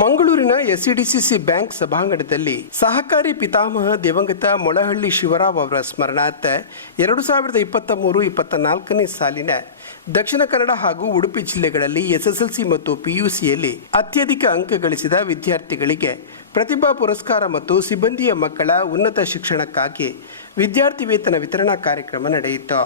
ಮಂಗಳೂರಿನ SCDCC bank ಸಭಾಂಗಣದಲ್ಲಿ ಸಹಕಾರಿ ಪಿತಾಮಹ ದಿವಂಗತ ಮೊಳಹಳ್ಳಿ ಶಿವರಾವ್ ಅವರ ಸ್ಮರಣಾರ್ಥ 2023-24ನೇ ಸಾಲಿನ ದಕ್ಷಿಣ ಕನ್ನಡ ಹಾಗೂ ಉಡುಪಿ ಜಿಲ್ಲೆಗಳಲ್ಲಿ ಎಸ್ಎಸ್ಎಲ್ಸಿ ಮತ್ತು ಪಿಯುಸಿಯಲ್ಲಿ ಅತ್ಯಧಿಕ ಅಂಕ ಗಳಿಸಿದ ವಿದ್ಯಾರ್ಥಿಗಳಿಗೆ ಪ್ರತಿಭಾ ಪುರಸ್ಕಾರ ಮತ್ತು ಸಿಬ್ಬಂದಿಯ ಮಕ್ಕಳ ಉನ್ನತ ಶಿಕ್ಷಣಕ್ಕಾಗಿ ವಿದ್ಯಾರ್ಥಿ ವೇತನ ವಿತರಣಾ ಕಾರ್ಯಕ್ರಮ ನಡೆಯಿತು.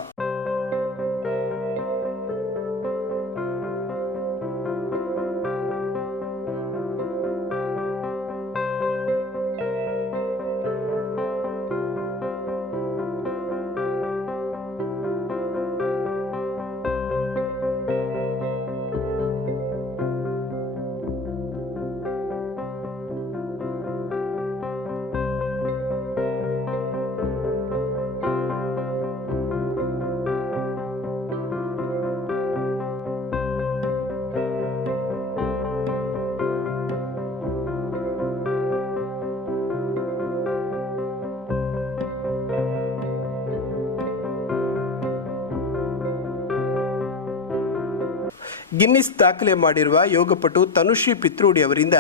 ಗಿನ್ನಿಸ್ ದಾಖಲೆ ಮಾಡಿರುವ ಯೋಗಪಟು ತನುಶ್ರೀ ಪಿತ್ರೋಡಿ ಅವರಿಂದ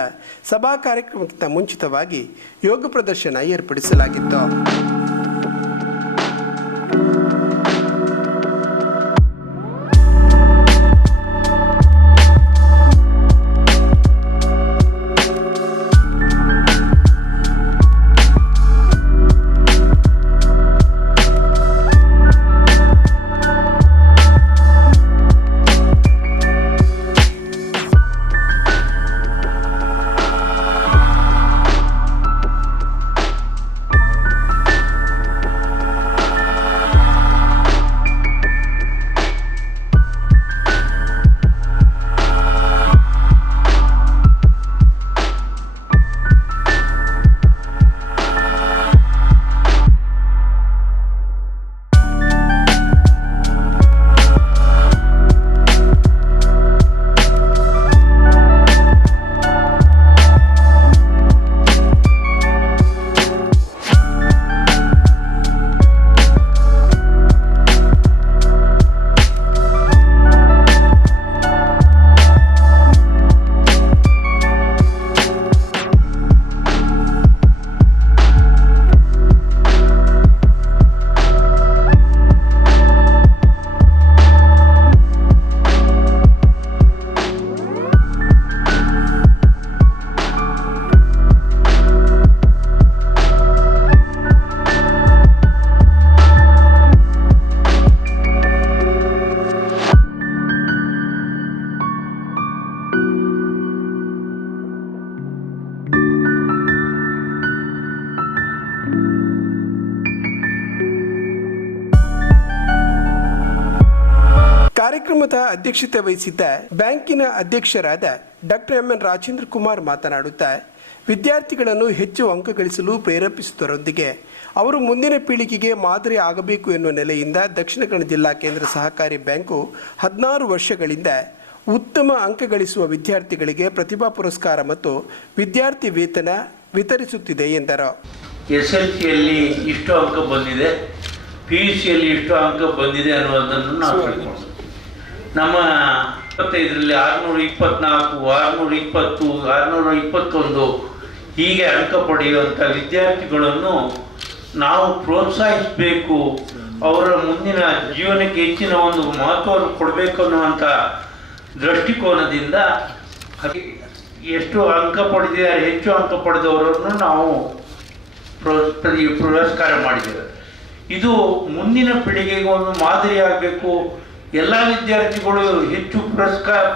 ಸಭಾ ಕಾರ್ಯಕ್ರಮಕ್ಕಿಂತ ಮುಂಚಿತವಾಗಿ ಯೋಗ ಪ್ರದರ್ಶನ ಏರ್ಪಡಿಸಲಾಗಿತ್ತು. ಕಾರ್ಯಕ್ರಮದ ಅಧ್ಯಕ್ಷತೆ ವಹಿಸಿದ್ದ ಬ್ಯಾಂಕಿನ ಅಧ್ಯಕ್ಷರಾದ doctor M N Rajendra Kumar ಮಾತನಾಡುತ್ತಾ ವಿದ್ಯಾರ್ಥಿಗಳನ್ನು ಹೆಚ್ಚು ಅಂಕ ಗಳಿಸಲು ಪ್ರೇರೇಪಿಸುವುದರೊಂದಿಗೆ ಅವರು ಮುಂದಿನ ಪೀಳಿಗೆಗೆ ಮಾದರಿ ಆಗಬೇಕು ಎನ್ನುವ ನೆಲೆಯಿಂದ ದಕ್ಷಿಣ ಕನ್ನಡ ಜಿಲ್ಲಾ ಕೇಂದ್ರ ಸಹಕಾರಿ ಬ್ಯಾಂಕು 16 ವರ್ಷಗಳಿಂದ ಉತ್ತಮ ಅಂಕ ಗಳಿಸುವ ವಿದ್ಯಾರ್ಥಿಗಳಿಗೆ ಪ್ರತಿಭಾ ಪುರಸ್ಕಾರ ಮತ್ತು ವಿದ್ಯಾರ್ಥಿ ವೇತನ ವಿತರಿಸುತ್ತಿದೆ ಎಂದರು. ಎಸ್ಎಲ್ಸಿಯಲ್ಲಿ ಇಷ್ಟು ಅಂಕ ಬಂದಿದೆ, ಪಿಯುಸಿಯಲ್ಲಿ ಇಷ್ಟು ಅಂಕ ಬಂದಿದೆ ಅನ್ನೋದನ್ನು ನಾವು ತಿಳ್ಕೊಂಡು ನಮ್ಮ 25ರಲ್ಲಿ 624, 620, 621 ಹೀಗೆ ಅಂಕ ಪಡೆಯುವಂಥ ವಿದ್ಯಾರ್ಥಿಗಳನ್ನು ನಾವು ಪ್ರೋತ್ಸಾಹಿಸಬೇಕು. ಅವರ ಮುಂದಿನ ಜೀವನಕ್ಕೆ ಹೆಚ್ಚಿನ ಒಂದು ಮಹತ್ವವನ್ನು ಕೊಡಬೇಕು ಅನ್ನುವಂಥ ದೃಷ್ಟಿಕೋನದಿಂದ ಎಷ್ಟು ಅಂಕ ಪಡೆದಿದ್ದಾರೆ, ಹೆಚ್ಚು ಅಂಕ ಪಡೆದವರನ್ನು ನಾವು ಪುರಸ್ಕಾರ ಮಾಡಿದ್ದೇವೆ. ಇದು ಮುಂದಿನ ಪೀಳಿಗೆಗೆ ಒಂದು ಮಾದರಿ ಆಗಬೇಕು. ಎಲ್ಲ ವಿದ್ಯಾರ್ಥಿಗಳು ಹೆಚ್ಚು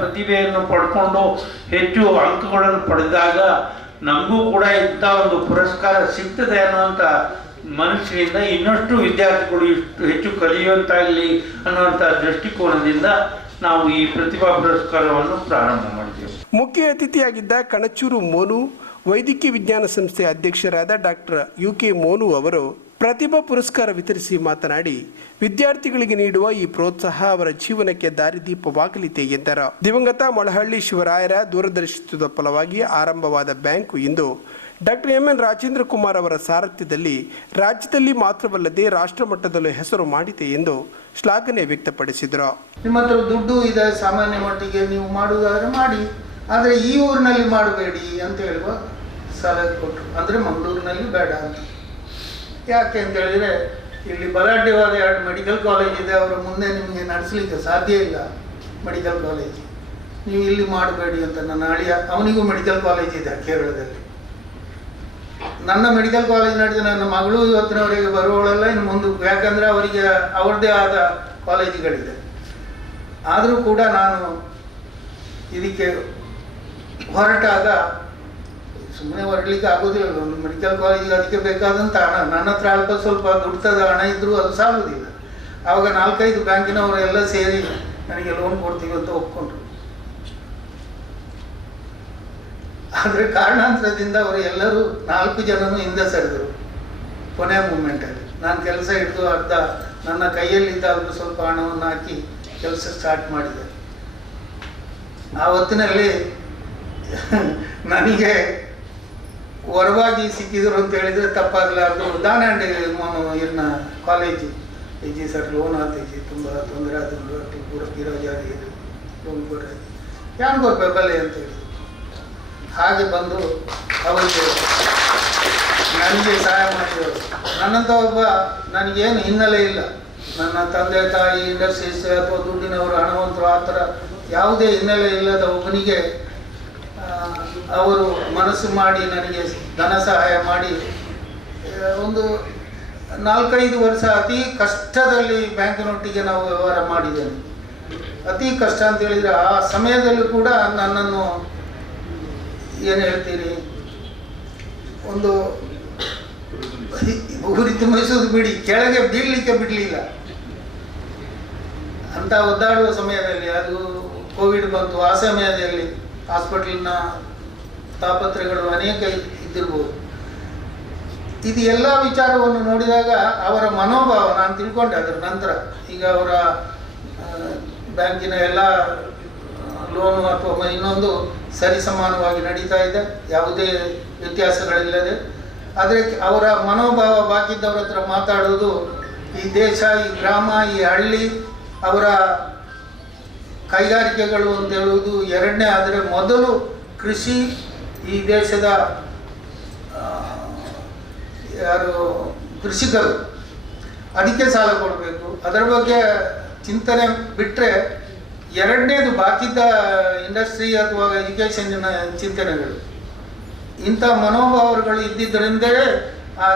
ಪ್ರತಿಭೆಯನ್ನು ಪಡ್ಕೊಂಡು ಹೆಚ್ಚು ಅಂಕಗಳನ್ನು ಪಡೆದಾಗ ನಮಗೂ ಕೂಡ ಇಂಥ ಒಂದು ಪುರಸ್ಕಾರ ಸಿಗ್ತದೆ ಅನ್ನುವಂಥ ಮನಸ್ಸಿನಿಂದ ಇನ್ನಷ್ಟು ವಿದ್ಯಾರ್ಥಿಗಳು ಹೆಚ್ಚು ಕಲಿಯುವಂತಾಗಲಿ ಅನ್ನುವಂಥ ದೃಷ್ಟಿಕೋನದಿಂದ ನಾವು ಈ ಪ್ರತಿಭಾ ಪುರಸ್ಕಾರವನ್ನು ಪ್ರಾರಂಭ ಮಾಡಿದ್ದೇವೆ. ಮುಖ್ಯ ಅತಿಥಿಯಾಗಿದ್ದ ಕಣಚೂರು ಮೋನು ವೈದ್ಯಕೀಯ ವಿಜ್ಞಾನ ಸಂಸ್ಥೆ ಅಧ್ಯಕ್ಷರಾದ ಡಾಕ್ಟರ್ UK ಮೋನು ಅವರು ಪ್ರತಿಭಾ ಪುರಸ್ಕಾರ ವಿತರಿಸಿ ಮಾತನಾಡಿ ವಿದ್ಯಾರ್ಥಿಗಳಿಗೆ ನೀಡುವ ಈ ಪ್ರೋತ್ಸಾಹ ಅವರ ಜೀವನಕ್ಕೆ ದಾರಿದೀಪವಾಗಲಿದೆ ಎಂದರು. ದಿವಂಗತ ಮೊಳಹಳ್ಳಿ ಶಿವರಾಯರ ದೂರದರ್ಶಿತ್ವದ ಫಲವಾಗಿ ಆರಂಭವಾದ ಬ್ಯಾಂಕು ಇಂದು doctor M N Rajendra Kumar ಅವರ ಸಾರಥ್ಯದಲ್ಲಿ ರಾಜ್ಯದಲ್ಲಿ ಮಾತ್ರವಲ್ಲದೆ ರಾಷ್ಟ್ರ ಮಟ್ಟದಲ್ಲೂ ಹೆಸರು ಮಾಡಿದೆ ಎಂದು ಶ್ಲಾಘನೆ ವ್ಯಕ್ತಪಡಿಸಿದರು. ನಿಮ್ಮ ಹತ್ರ ದುಡ್ಡು ಇದೆ, ಸಾಮಾನ್ಯ ಮಟ್ಟಿಗೆ ನೀವು ಮಾಡುವುದಾದ್ರೆ ಮಾಡಿ, ಆದರೆ ಈ ಊರಿನಲ್ಲಿ ಮಾಡಬೇಡಿ ಅಂತ ಹೇಳುವ ಸಲಹೆ ಕೊಟ್ಟರು. ಅಂದರೆ ಮಂಗಳೂರಿನಲ್ಲಿ ಬೇಡ ಅಂತ. ಯಾಕೆ ಅಂತ ಹೇಳಿದರೆ ಇಲ್ಲಿ ಬಲಾಢ್ಯವಾದ 2 ಮೆಡಿಕಲ್ ಕಾಲೇಜ್ ಇದೆ, ಅವರ ಮುಂದೆ ನಿಮಗೆ ನಡೆಸಲಿಕ್ಕೆ ಸಾಧ್ಯ ಇಲ್ಲ ಮೆಡಿಕಲ್ ಕಾಲೇಜ್, ನೀವು ಇಲ್ಲಿ ಮಾಡಬೇಡಿ ಅಂತ. ನನ್ನ ಅಳಿಯ ಅವನಿಗೂ ಮೆಡಿಕಲ್ ಕಾಲೇಜ್ ಇದೆ ಕೇರಳದಲ್ಲಿ. ನನ್ನ ಮೆಡಿಕಲ್ ಕಾಲೇಜ್ ನಡೆದ ನನ್ನ ಮಗಳು ಇವತ್ತಿನವರೆಗೆ ಬರುವವಳೆಲ್ಲ ಇನ್ನು ಮುಂದೆ, ಯಾಕಂದರೆ ಅವರಿಗೆ ಅವ್ರದ್ದೇ ಆದ ಕಾಲೇಜುಗಳಿದೆ. ಆದರೂ ಕೂಡ ನಾನು ಇದಕ್ಕೆ ಹೊರಟಾಗ ಸುಮ್ಮನೆ ಹೊರಡ್ಲಿಕ್ಕೆ ಆಗೋದಿಲ್ಲ. ಒಂದು ಮೆಡಿಕಲ್ ಕಾಲೇಜಿಗೆ ಅದಕ್ಕೆ ಬೇಕಾದಂಥ ಹಣ, ನನ್ನ ಹತ್ರ ಅಲ್ಪ ಸ್ವಲ್ಪ ದುಡ್ತದ ಹಣ ಇದ್ದರೂ ಅದು ಸಾಲುವುದಿಲ್ಲ. ಆವಾಗ 4-5 ಬ್ಯಾಂಕಿನವರೆಲ್ಲ ಸೇರಿ ನನಗೆ ಲೋನ್ ಕೊಡ್ತೀವಿ ಅಂತ ಒಪ್ಕೊಂಡ್ರು. ಆದರೆ ಕಾರಣಾಂತರದಿಂದ ಅವರು ಎಲ್ಲರೂ 4 ಜನನು ಹಿಂದೆ ಸರಿದರು ಕೊನೆಯ ಮೂಮೆಂಟಲ್ಲಿ. ನಾನು ಕೆಲಸ ಹಿಡಿದು ಅರ್ಧ ನನ್ನ ಕೈಯಲ್ಲಿದ್ದ ಅಲ್ಪ ಸ್ವಲ್ಪ ಹಣವನ್ನು ಹಾಕಿ ಕೆಲಸ ಸ್ಟಾರ್ಟ್ ಮಾಡಿದೆ. ಆ ಹೊತ್ತಿನಲ್ಲಿ ನನಗೆ ಹೊರವಾಗಿ ಸಿಕ್ಕಿದ್ರು ಅಂತ ಹೇಳಿದರೆ ತಪ್ಪಾಗಲಾರ್ದು. ದಾನಂಡೆ ಇನ್ನ ಕಾಲೇಜು ಇಜಿ ಸರ್ ಲೋನ್ ಆತೈತಿ, ತುಂಬ ತೊಂದರೆ ಆದ್ರು ಅಟ್ಟು ಪೂರ ಗಿರೋಜಾರಿ ಇದು ಲೋನ್ ಕೊಡ್ರಿ ಯಾರಿಗೋ ಬೆಂಬಲೆ ಅಂತ ಹೇಳಿದ್ರು. ಹಾಗೆ ಬಂದು ಅವರಿಗೆ ನನಗೆ ಸಹಾಯ ಮಾಡಿದರು. ನನ್ನಂಥ ಒಬ್ಬ, ನನಗೇನು ಹಿನ್ನೆಲೆ ಇಲ್ಲ, ನನ್ನ ತಂದೆ ತಾಯಿ ಇಂಡಸ್ಟ್ರೀಸ್ ಅಥವಾ ದುಡ್ಡಿನವರು ಹಣವಂತರು ಆ ಥರ ಯಾವುದೇ ಹಿನ್ನೆಲೆ ಇಲ್ಲದ ಒಬ್ಬನಿಗೆ ಅವರು ಮನಸ್ಸು ಮಾಡಿ ನನಗೆ ಧನ ಸಹಾಯ ಮಾಡಿ ಒಂದು 4-5 ವರ್ಷ ಅತಿ ಕಷ್ಟದಲ್ಲಿ ಬ್ಯಾಂಕಿನೊಟ್ಟಿಗೆ ನಾವು ವ್ಯವಹಾರ ಮಾಡಿದ್ದೇನೆ. ಅತಿ ಕಷ್ಟ ಅಂತ ಹೇಳಿದರೆ ಆ ಸಮಯದಲ್ಲೂ ಕೂಡ ನನ್ನನ್ನು ಏನು ಹೇಳ್ತೀರಿ, ಒಂದು ಉಗುರಿ ತುಂಬಿಸೋದು ಬಿಡಿ, ಕೆಳಗೆ ಬೀಳಲಿಕ್ಕೆ ಬಿಡಲಿಲ್ಲ ಅಂತ ಒದ್ದಾಡುವ ಸಮಯದಲ್ಲಿ. ಅದು ಕೋವಿಡ್ ಬಂತು, ಆ ಸಮಯದಲ್ಲಿ ಹಾಸ್ಪಿಟಲ್ನ ತಾಪತ್ರೆಗಳು ಅನೇಕ ಇದ್ದಿರ್ಬೋದು. ಇದು ಎಲ್ಲ ವಿಚಾರವನ್ನು ನೋಡಿದಾಗ ಅವರ ಮನೋಭಾವ ನಾನು ತಿಳ್ಕೊಂಡೆ ಅದರ ನಂತರ. ಈಗ ಅವರ ಬ್ಯಾಂಕಿನ ಎಲ್ಲ ಲೋನು ಅಥವಾ ಇನ್ನೊಂದು ಸರಿಸಮಾನವಾಗಿ ನಡೀತಾ ಇದೆ, ಯಾವುದೇ ವ್ಯತ್ಯಾಸಗಳಿಲ್ಲದೆ. ಆದರೆ ಅವರ ಮನೋಭಾವ ಬಾಕಿದ್ದವ್ರ ಹತ್ರ ಮಾತಾಡೋದು, ಈ ದೇಶ, ಈ ಗ್ರಾಮ, ಈ ಹಳ್ಳಿ, ಅವರ ಕೈಗಾರಿಕೆಗಳು ಅಂತ ಹೇಳುವುದು ಎರಡನೇ. ಆದರೆ ಮೊದಲು ಕೃಷಿ, ಈ ದೇಶದ ಯಾರು ಕೃಷಿಕರು, ಅದಕ್ಕೆ ಸಾಲ ಕೊಡಬೇಕು, ಅದರ ಬಗ್ಗೆ ಚಿಂತನೆ ಬಿಟ್ಟರೆ ಎರಡನೇದು ಬಾಕಿದ್ದ ಇಂಡಸ್ಟ್ರಿ ಅಥವಾ ಎಜುಕೇಷನ್ನಿನ ಚಿಂತನೆಗಳು. ಇಂಥ ಮನೋಭಾವಗಳು ಇದ್ದಿದ್ದರಿಂದಲೇ ಆ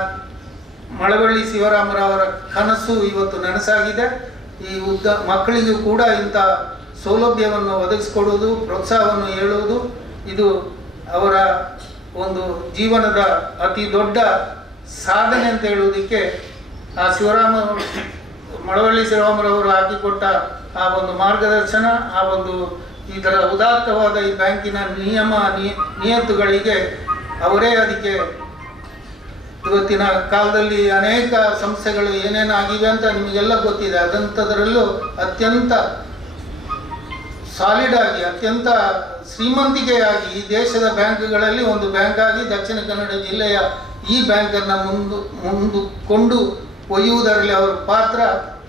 ಮಳವಳ್ಳಿ ಶಿವರಾಮರವರ ಕನಸು ಇವತ್ತು ನನಸಾಗಿದೆ. ಈ ಮಕ್ಕಳಿಗೂ ಕೂಡ ಇಂಥ ಸೌಲಭ್ಯವನ್ನು ಒದಗಿಸಿಕೊಡುವುದು, ಪ್ರೋತ್ಸಾಹವನ್ನು ಹೇಳುವುದು, ಇದು ಅವರ ಒಂದು ಜೀವನದ ಅತಿ ದೊಡ್ಡ ಸಾಧನೆ ಅಂತ ಹೇಳುವುದಕ್ಕೆ ಆ ಮಳವಳ್ಳಿ ಶಿವರಾಮರವರು ಹಾಕಿಕೊಟ್ಟ ಆ ಒಂದು ಮಾರ್ಗದರ್ಶನ, ಆ ಒಂದು ಈ ಥರ ಉದಾತ್ತವಾದ ಈ ಬ್ಯಾಂಕಿನ ನಿಯತ್ತುಗಳಿಗೆ ಅವರೇ ಅದಕ್ಕೆ ಇವತ್ತಿನ ಕಾಲದಲ್ಲಿ ಅನೇಕ ಸಂಸ್ಥೆಗಳು ಏನೇನಾಗಿವೆ ಅಂತ ನಿಮಗೆಲ್ಲ ಗೊತ್ತಿದೆ. ಅದಂಥದ್ರಲ್ಲೂ ಅತ್ಯಂತ ಸಾಲಿಡ್ ಆಗಿ, ಅತ್ಯಂತ ಶ್ರೀಮಂತಿಕೆಯಾಗಿ ಈ ದೇಶದ ಬ್ಯಾಂಕ್ಗಳಲ್ಲಿ ಒಂದು ಬ್ಯಾಂಕ್ ಆಗಿ ದಕ್ಷಿಣ ಕನ್ನಡ ಜಿಲ್ಲೆಯ ಈ ಬ್ಯಾಂಕನ್ನು ಮುಂದುಕೊಂಡು ಒಯ್ಯುವುದರಲ್ಲಿ ಅವರ ಪಾತ್ರ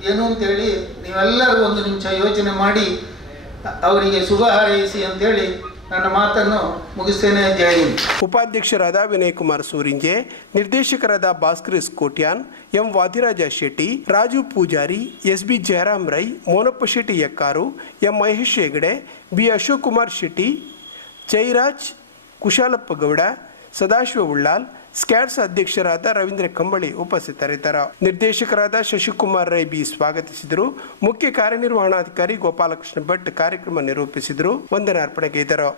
ಏನು ಅಂತೇಳಿ ನೀವೆಲ್ಲರೂ ಒಂದು ನಿಮಿಷ ಯೋಚನೆ ಮಾಡಿ ಅವರಿಗೆ ಶುಭ ಹಾರೈಸಿ ಅಂತೇಳಿ ನನ್ನ ಮಾತನ್ನು ಮುಗಿಸ್ತೇನೆ. ಜೈ ಹಿಂದ್. ಉಪಾಧ್ಯಕ್ಷರಾದ ವಿನಯ್ ಕುಮಾರ್ ಸೂರಿಂಜೆ, ನಿರ್ದೇಶಕರಾದ Bhaskar Kotian, M Vadiraja Shetty, Raju Poojary, S B Jayaram Rai, Monappa Shetty Yakkaru, M Mahesh Hegde, B Ashok Kumar Shetty, Jairaj, Kushalappa Gowda, Sadashiva Ullal, ಸ್ಕ್ಯಾಟ್ಸ್ ಅಧ್ಯಕ್ಷರಾದ ರವೀಂದ್ರ ಕಂಬಳಿ ಉಪಸ್ಥಿತರಿದ್ದರು. ನಿರ್ದೇಶಕರಾದ ಶಶಿಕುಮಾರ್ ರೈ ಬಿ ಸ್ವಾಗತಿಸಿದರು. ಮುಖ್ಯ ಕಾರ್ಯನಿರ್ವಹಣಾಧಿಕಾರಿ ಗೋಪಾಲಕೃಷ್ಣ ಭಟ್ ಕಾರ್ಯಕ್ರಮ ನಿರೂಪಿಸಿದರು. ವಂದನಾರ್ಪಣೆಗೈದರು.